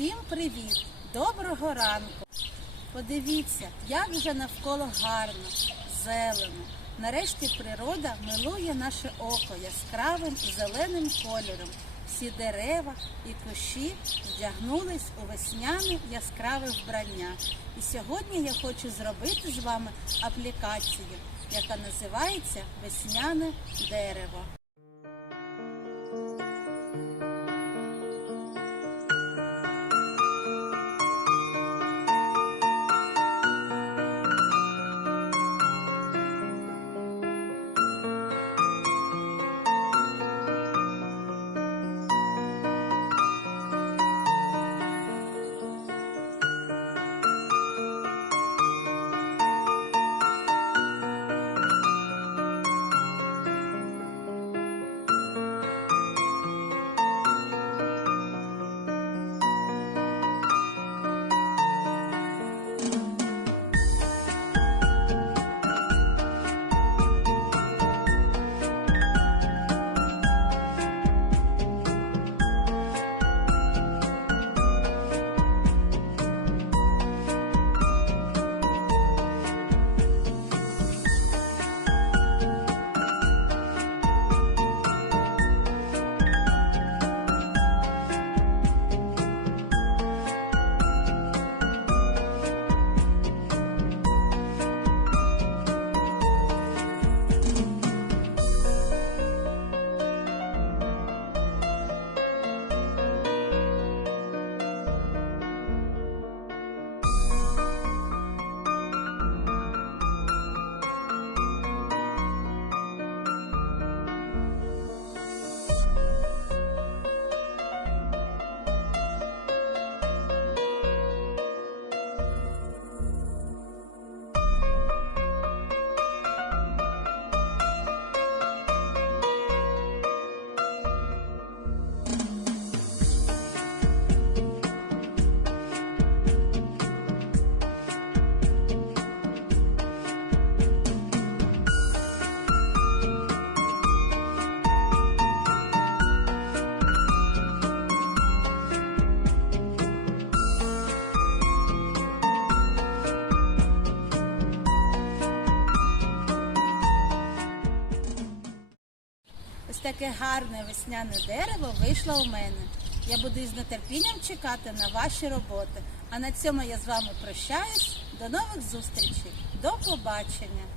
Всім привіт! Доброго ранку! Подивіться, як вже навколо гарно, зелено. Нарешті природа милує наше око яскравим зеленим кольором. Всі дерева і кущі вдягнулись у весняне яскраве вбрання. І сьогодні я хочу зробити з вами аплікацію, яка називається Весняне дерево. Таке гарне весняне дерево вийшло у мене. Я буду із нетерпінням чекати на ваші роботи. А на цьому я з вами прощаюсь. До нових зустрічей. До побачення!